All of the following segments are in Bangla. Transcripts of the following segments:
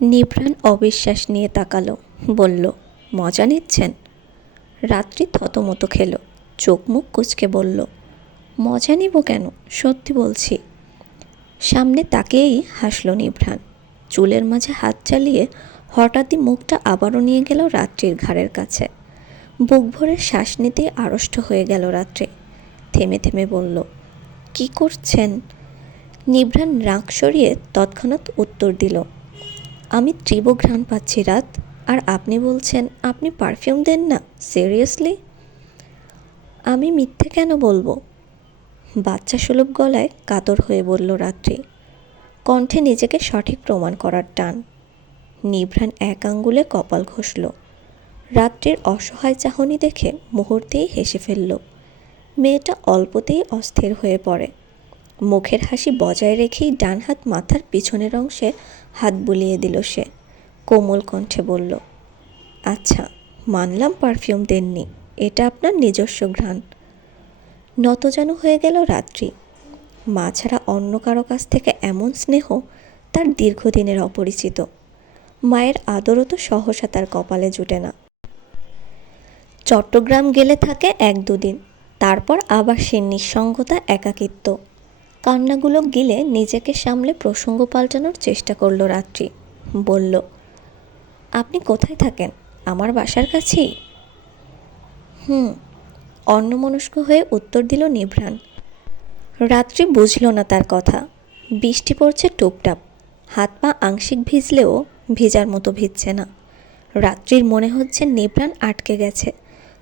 নিভ্রাণ অবিশ্বাস নিয়ে তাকালো, বলল, মজা নিচ্ছেন? রাত্রি থতমত খেলো চোখ মুখ কুচকে বলল, মজা নিব কেন? সত্যি বলছি। সামনে তাকেই হাসল নিভ্রাণ চুলের মাঝে হাত চালিয়ে হঠাৎই মুখটা আবারও নিয়ে গেল রাত্রির ঘাড়ের কাছে। বুক ভরে শ্বাস নিতেই আড়ষ্ট হয়ে গেল রাত্রি, থেমে থেমে বলল, কি করছেন? নিভ্রাণ রাগ সরিয়ে তৎক্ষণাৎ উত্তর দিল আমি তীব্র ঘ্রাণ পাচ্ছি রাত, আর আপনি বলছেন, আপনি পারফিউম দেন না? সিরিয়াসলি আমি মিথ্যে কেন বলব? বাচ্চা সুলভ গলায় কাতর হয়ে বলল রাত্রি। কণ্ঠে নিজেকে সঠিক প্রমাণ করার টান। নিভ্রাণ এক আঙ্গুলে কপাল ঘষল। রাত্রির অসহায় চাহনি দেখে মুহূর্তেই হেসে ফেলল। মেয়েটা অল্পতেই অস্থির হয়ে পড়ে। মুখের হাসি বজায় রেখেই ডান হাত মাথার পিছনের অংশে হাত বুলিয়ে দিল সে। কোমল কণ্ঠে বলল আচ্ছা মানলাম পারফিউম দেননি। এটা আপনার নিজস্ব ঘ্রাণ। নত যেন হয়ে গেল রাত্রি। মা ছাড়া অন্য কারও কাছ থেকে এমন স্নেহ তার দীর্ঘদিনের অপরিচিত। মায়ের আদরও তো সহসা তার কপালে জুটে না। চট্টগ্রাম গেলে থাকে এক দুদিন, তারপর আবার সে নিঃসঙ্গতা, একাকিত্ব। কান্নাগুলো গিলে নিজেকে সামলে প্রসঙ্গ পাল্টানোর চেষ্টা করল রাত্রি। বলল, আপনি কোথায় থাকেন? আমার বাসার কাছেই? হুম। অন্যমনস্ক হয়ে উত্তর দিল নিভ্রাণ। রাত্রি বুঝল না তার কথা। বৃষ্টি পড়ছে টুপটাপ। হাত পা আংশিক ভিজলেও ভিজার মতো ভিজছে না। রাত্রির মনে হচ্ছে নিভ্রাণ আটকে গেছে।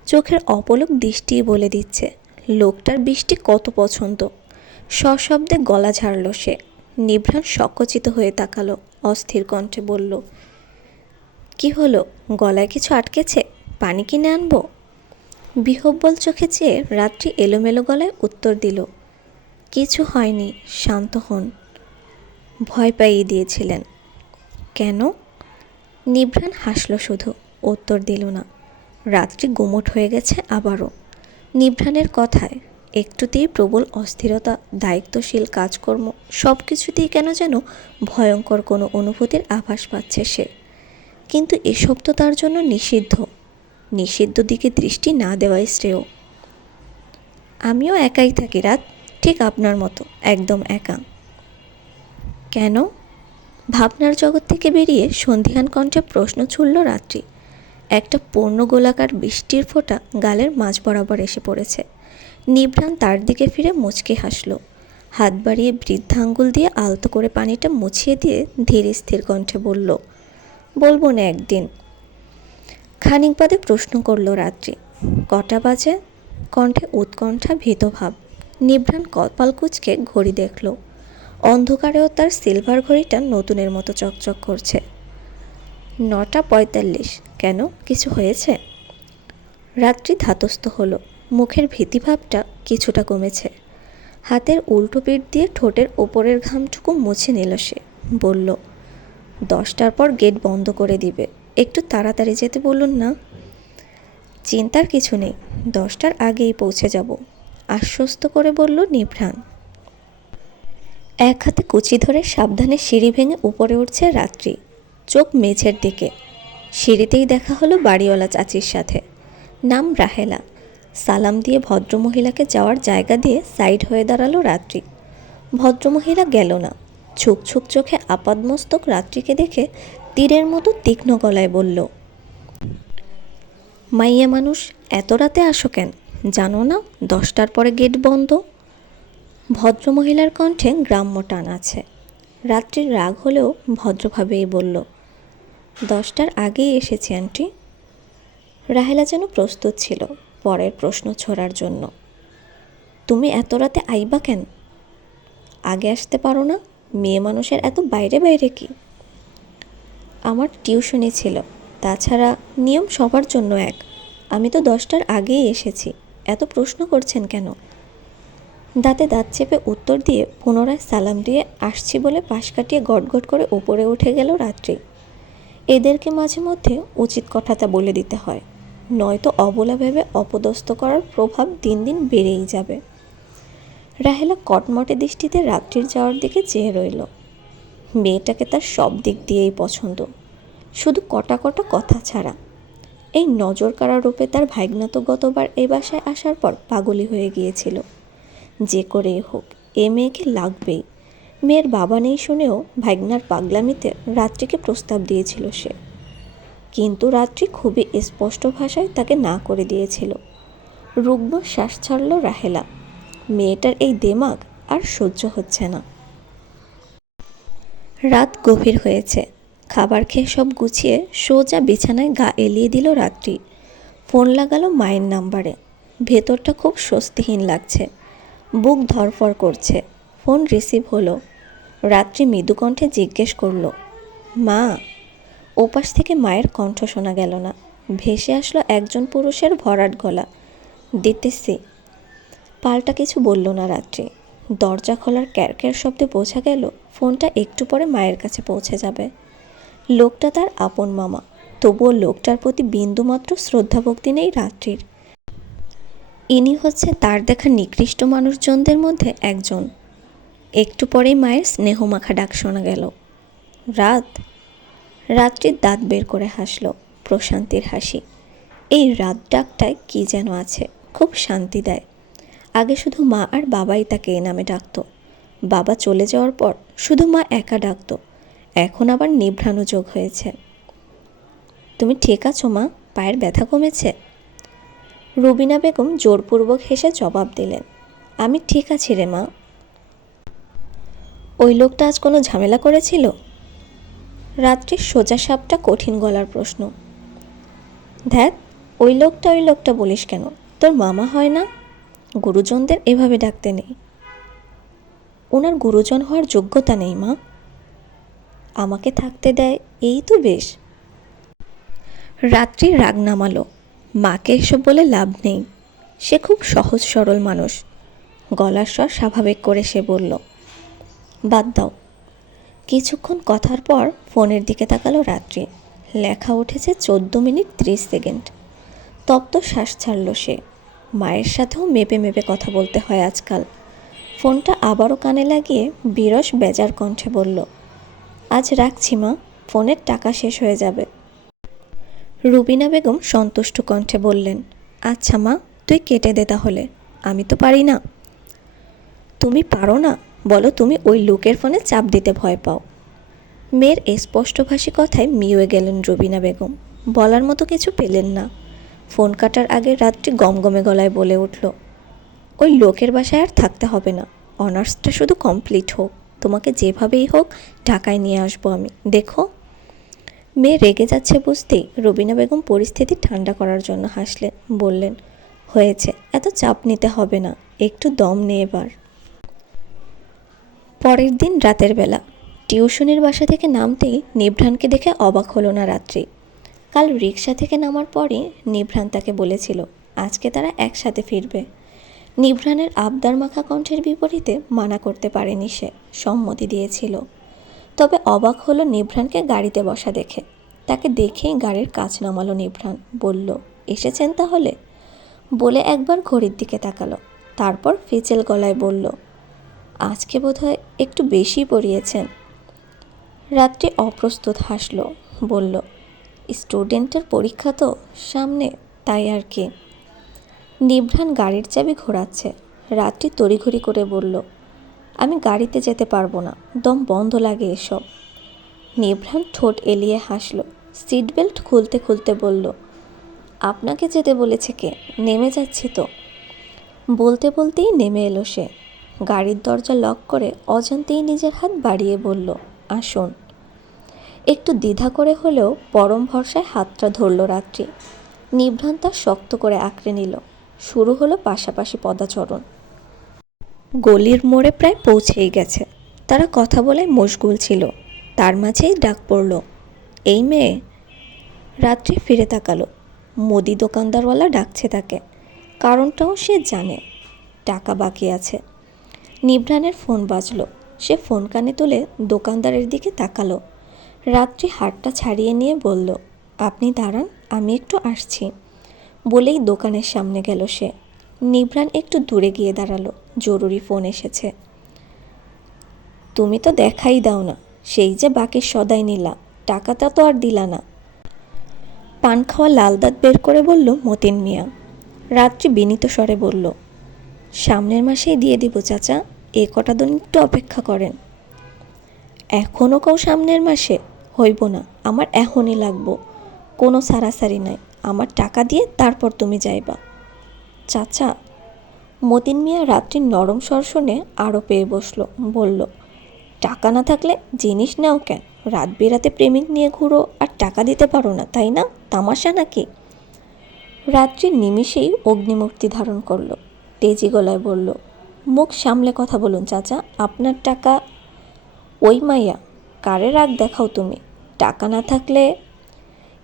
চোখের অপলক দৃষ্টি বলে দিচ্ছে। লোকটার বৃষ্টি কত পছন্দ। সশব্দে গলা ঝাড়ল সে। নিভ্রাণ সকচিত হয়ে তাকালো, অস্থির কণ্ঠে বলল, কি হলো? গলায় কিছু আটকেছে? পানি কিনে আনব? বিহব্বল চোখে চেয়ে রাত্রি এলোমেলো গলায় উত্তর দিল, কিছু হয়নি, শান্ত হন। ভয় পাইয়ে দিয়েছিলেন। কেন? নিভ্রাণ হাসল শুধু, উত্তর দিল না, রাত্রি গুমট হয়ে গেছে আবারও। নিভ্রাণের কথায় একটুতেই প্রবল অস্থিরতা, দায়িত্বশীল কাজকর্ম সব কিছুতেই কেন যেন ভয়ঙ্কর কোনো অনুভূতির আভাস পাচ্ছে সে। কিন্তু এসব তো তার জন্য নিষিদ্ধ। নিষিদ্ধ দিকে দৃষ্টি না দেওয়াই শ্রেয়। আমিও একাই থাকি রাত, ঠিক আপনার মতো, একদম একা। কেন? ভাবনার জগৎ থেকে বেরিয়ে সন্ধিহান কণ্ঠে প্রশ্ন ছুড়ল রাত্রি। একটা পূর্ণ গোলাকার বৃষ্টির ফোঁটা গালের মাঝ বরাবর এসে পড়েছে। নিভ্রাণ তার দিকে ফিরে মুচকে হাসল। হাত বাড়িয়ে বৃদ্ধাঙ্গুল দিয়ে আলতো করে পানিটা মুছিয়ে দিয়ে ধীর স্থির কণ্ঠে বলল, বলব না একদিন। খানিক বাদে প্রশ্ন করল রাত্রি। কটা বাজে? কণ্ঠে উৎকণ্ঠা ভীতভাব নিভ্রাণ কপাল কুচকে ঘড়ি দেখল। অন্ধকারেও তার সিলভার ঘড়িটা নতুনের মতো চকচক করছে। নটা পঁয়তাল্লিশ। কেন? কিছু হয়েছে? রাত্রি ধাতস্থ হলো। মুখের ভীতিভাবটা কিছুটা কমেছে। হাতের উল্টো পিঠ দিয়ে ঠোঁটের ওপরের ঘামটুকু মুছে নিল সে। বলল, দশটার পর গেট বন্ধ করে দিবে। একটু তাড়াতাড়ি যেতে বলুন না? চিন্তার কিছু নেই, দশটার আগেই পৌঁছে যাব। আশ্বস্ত করে বলল নিভ্রাণ এক হাতে কুচি ধরে সাবধানে সিঁড়ি ভেঙে উপরে উঠছে রাত্রি। চোখ মেঝের দিকে। সিঁড়িতেই দেখা হলো বাড়িওয়ালা চাচির সাথে। নাম রাহেলা। সালাম দিয়ে ভদ্রমহিলাকে যাওয়ার জায়গা দিয়ে সাইড হয়ে দাঁড়াল রাত্রি। ভদ্রমহিলা গেল না। ছুক ছুক চোখে আপাদমস্তক রাত্রিকে দেখে তীরের মতো তীক্ষ্ণ গলায় বলল, মাইয়া মানুষ, এত রাতে আসো কেন? জানো না, দশটার পরে গেট বন্ধ ভদ্রমহিলার কণ্ঠে গ্রাম্য টান আছে। রাত্রির রাগ হলেও ভদ্রভাবেই বলল, দশটার আগেই এসেছি, আন্টি রাহেলা যেন প্রস্তুত ছিল। পরের প্রশ্ন ছোড়ার জন্য। তুমি এত রাতে আইবা কেন? আগে আসতে পারো না? মেয়ে মানুষের এত বাইরে বাইরে কি? আমার টিউশনি ছিল, তাছাড়া নিয়ম সবার জন্য এক। আমি তো দশটার আগেই এসেছি, এত প্রশ্ন করছেন কেন? দাঁতে দাঁত চেপে উত্তর দিয়ে পুনরায় সালাম দিয়ে আসছি বলে পাশ কাটিয়ে গটগট করে ওপরে উঠে গেল রাত্রি। এদেরকে মাঝে মধ্যে উচিত কথাটা বলে দিতে হয়। নয়তো অবলা ভেবে অপদস্থ করার প্রভাব দিন দিন বেড়েই যাবে। রাহেলা কটমটে দৃষ্টিতে রাত্রির যাওয়ার দিকে চেয়ে রইল। মেয়েটাকে তার সব দিক দিয়েই পছন্দ। শুধু কটা কটা কথা ছাড়া। এই নজর কাড়া রূপে তার ভাইগনা তো গতবার এ বাসায় আসার পর পাগলি হয়ে গিয়েছিল। যে করেই হোক, এ মেয়েকে লাগবেই। মেয়ের বাবা নেই শুনেও ভাইগনার পাগলামিতে রাত্রিকে প্রস্তাব দিয়েছিল সে। কিন্তু রাত্রি খুবই স্পষ্ট ভাষায় তাকে না করে দিয়েছিল। রুগ্ন শ্বাস ছাড়ল রাহেলা। মেয়েটার এই দেমাগ আর সহ্য হচ্ছে না। রাত গভীর হয়েছে। খাবার খেয়ে সব গুছিয়ে সোজা বিছানায় গা এলিয়ে দিল রাত্রি। ফোন লাগালো মায়ের নাম্বারে। ভেতরটা খুব স্বস্তিহীন লাগছে। বুক ধরফর করছে। ফোন রিসিভ হলো। রাত্রি মৃদুকণ্ঠে জিজ্ঞেস করল, মা ওপাশ থেকে মায়ের কণ্ঠ শোনা গেল না। ভেসে আসলো একজন পুরুষের ভরাট গলা। দিতেছি। পাল্টা কিছু বলল না রাত্রি। দরজা খোলার ক্যারক্যার শব্দে বোঝা গেল ফোনটা একটু পরে মায়ের কাছে পৌঁছে যাবে। লোকটা তার আপন মামা। তবুও লোকটার প্রতি বিন্দুমাত্র শ্রদ্ধাভক্তি নেই রাত্রির। ইনি হচ্ছে তার দেখা নিকৃষ্ট মানুষজনদের মধ্যে একজন। একটু পরেই মায়ের স্নেহমাখা ডাক শোনা গেল। রাত? রাত্রির দাঁত বের করে হাসলো প্রশান্তির হাসি। এই রাত ডাকটায় কী যেন আছে, খুব শান্তি দেয়। আগে শুধু মা আর বাবাই তাকে এ নামে ডাকতো। বাবা চলে যাওয়ার পর শুধু মা একা ডাকতো। এখন আবার নিভ্রানো যোগ হয়েছে। তুমি ঠিক আছো মা? পায়ের ব্যথা কমেছে? রুবিনা বেগম জোরপূর্বক হেসে জবাব দিলেন, আমি ঠিক আছি রে মা। ওই লোকটা আজ কোনো ঝামেলা করেছিল? রাত্রির সোজা সাপটা কঠিন গলার প্রশ্ন। ধ্যাত, ওই লোকটা ওই লোকটা বলিস কেন? তোর মামা হয় না? গুরুজনদের এভাবে ডাকতে নেই। ওনার গুরুজন হওয়ার যোগ্যতা নেই, মা। আমাকে থাকতে দেয়, এই তো বেশ। রাত্রি রাগ নামালো। মাকে এসব বলে লাভ নেই। সে খুব সহজ সরল মানুষ। গলার স্বর স্বাভাবিক করে সে বলল, বাদ দাও। কিছুক্ষণ কথার পর ফোনের দিকে তাকালো রাত্রি। লেখা উঠেছে চোদ্দ মিনিট ত্রিশ সেকেন্ড। তপ্ত শ্বাস ছাড়ল সে। মায়ের সাথেও মেপে মেপে কথা বলতে হয় আজকাল। ফোনটা আবারও কানে লাগিয়ে বিরস বেজার কণ্ঠে বলল, আজ রাখছি মা, ফোনের টাকা শেষ হয়ে যাবে। রুবিনা বেগম সন্তুষ্ট কণ্ঠে বললেন আচ্ছা মা, তুই কেটে দে তাহলে, আমি তো পারি না। তুমি পারো না? বলো তুমি ওই লোকের ফোনে চাপ দিতে ভয় পাও। মেয়ের স্পষ্টভাষী কথায় মিয়ে গেলেন রবিনা বেগম। বলার মতো কিছু পেলেন না। ফোন কাটার আগে রাত্রি গমগমে গলায় বলে উঠল, ওই লোকের বাসায় আর থাকতে হবে না। অনার্সটা শুধু কমপ্লিট হোক। তোমাকে যেভাবেই হোক ঢাকায় নিয়ে আসব আমি। দেখো? মেয়ে রেগে যাচ্ছে বুঝতেই রবিনা বেগম পরিস্থিতি ঠান্ডা করার জন্য হাসলেন, বললেন, হয়েছে, এত চাপ নিতে হবে না। একটু দম নিয়ে এবার। পরের দিন রাতের বেলা। টিউশনের বাসা থেকে নামতেই নিভ্রানকে দেখে অবাক হলো না রাত্রি। কাল রিক্সা থেকে নামার পরে নিভ্রান তাকে বলেছিল, আজকে তারা একসাথে ফিরবে। নিভ্রানের আবদার মাখা কণ্ঠের বিপরীতে মানা করতে পারেনি সে, সম্মতি দিয়েছিল। তবে অবাক হলো নিভ্রানকে গাড়িতে বসা দেখে। তাকে দেখেই গাড়ির কাজ নামালো নিভ্রান, বলল, এসেছেন তাহলে? বলে একবার ঘড়ির দিকে তাকালো। তারপর ফিচেল গলায় বলল আজকে বোধহয় একটু বেশি পড়িয়েছেন। রাত্রি অপ্রস্তুত হাসল, বলল, স্টুডেন্টের পরীক্ষা তো সামনে, তাই আর কি? নিভ্রান গাড়ির চাবি ঘোরাচ্ছে। রাত্রি তড়িঘড়ি করে বলল, আমি গাড়িতে যেতে পারব না, দম বন্ধ লাগে এসব। নিভ্রান ঠোঁট এলিয়ে হাসলো, সিট বেল্ট খুলতে খুলতে বলল, আপনাকে যেতে বলেছে কে? নেমে যাচ্ছি তো? বলতে বলতেই নেমে এলো সে। গাড়ির দরজা লক করে অজান্তেই নিজের হাত বাড়িয়ে বলল আসুন একটু দ্বিধা করে হলেও পরম ভরসায় হাতটা ধরল রাত্রি। নিভ্রান তা শক্ত করে আঁকড়ে নিল। শুরু হলো পাশাপাশি পদাচরণ। গলির মোড়ে প্রায় পৌঁছেই গেছে। তারা কথা বলে মশগুল ছিল। তার মাঝেই ডাক পড়ল, এই মেয়ে? রাত্রি ফিরে তাকালো। মুদি দোকানদারওয়ালা ডাকছে তাকে। কারণটাও সে জানে। টাকা বাকি আছে। নিভ্রানের ফোন বাজলো। সে ফোন কানে তুলে দোকানদারের দিকে তাকালো। রাত্রি হাটটা ছাড়িয়ে নিয়ে বলল, আপনি দাঁড়ান, আমি একটু আসছি। বলেই দোকানের সামনে গেল সে। নিভ্রান একটু দূরে গিয়ে দাঁড়াল, জরুরি ফোন এসেছে। তুমি তো দেখাই দাও না, সেই যে বাকি সদাই নিলা, টাকাটা তো আর দিলা না। পান খাওয়া লাল দাঁত বের করে বলল মতিন মিয়া। রাত্রি বিনীত স্বরে বলল সামনের মাসেই দিয়ে দিব, চাচা। এ কটা দিন একটু অপেক্ষা করেন। এখনও কেউ সামনের মাসে? হইব না, আমার এখনই লাগবো। কোনো সারাসারি নাই, আমার টাকা দিয়ে তারপর তুমি যাইবা। চাচা, মতিন মিয়া রাত্রির নরম শুনে আরও পেয়ে বসল, বলল, টাকা না থাকলে জিনিস নাও কেন? রাত বেরাতে প্রেমিক নিয়ে ঘুরো, আর টাকা দিতে পারো না, তাই না? তামাশা নাকি? রাত্রি নিমিষেই অগ্নিমূর্তি ধারণ করল। তেজি গলায় বলল, মুখ সামলে কথা বলুন চাচা, আপনার টাকা ওই মাইয়া, কারে রাগ দেখাও তুমি? টাকা না থাকলে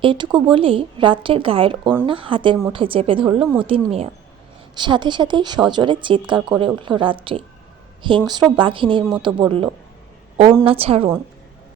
এটুকু বলেই রাত্রের গায়ের ওড়না হাতের মুঠে চেপে ধরল মতিন মিয়া। সাথে সাথেই সজোরে চিৎকার করে উঠল রাত্রি। হিংস্র বাঘিনীর মতো বলল, ওড়না ছাড়ুন